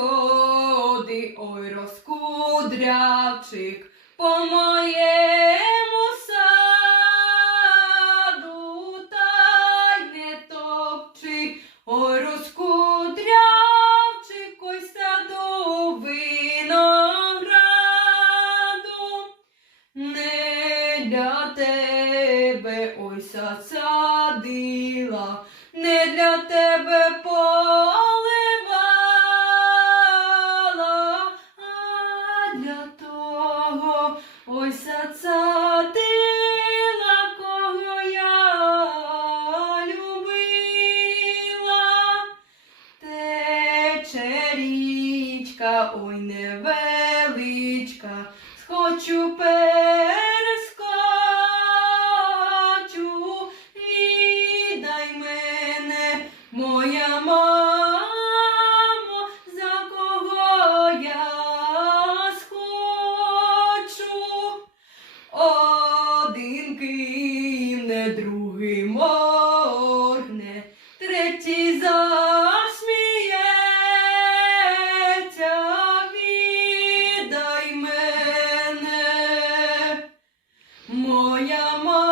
води, ой, розкудрявчик по моєму саду, та й не топчи, ой, розкудрявчик, ой, саду винограду, не для тебе, ой, садила, не для тебе ой, сад садила, кого я любила. Тече річка, ой, невеличка, схочу перескочу, віддай мене, моя мамо, виморне, третій засміється, віддай мене, моя мама.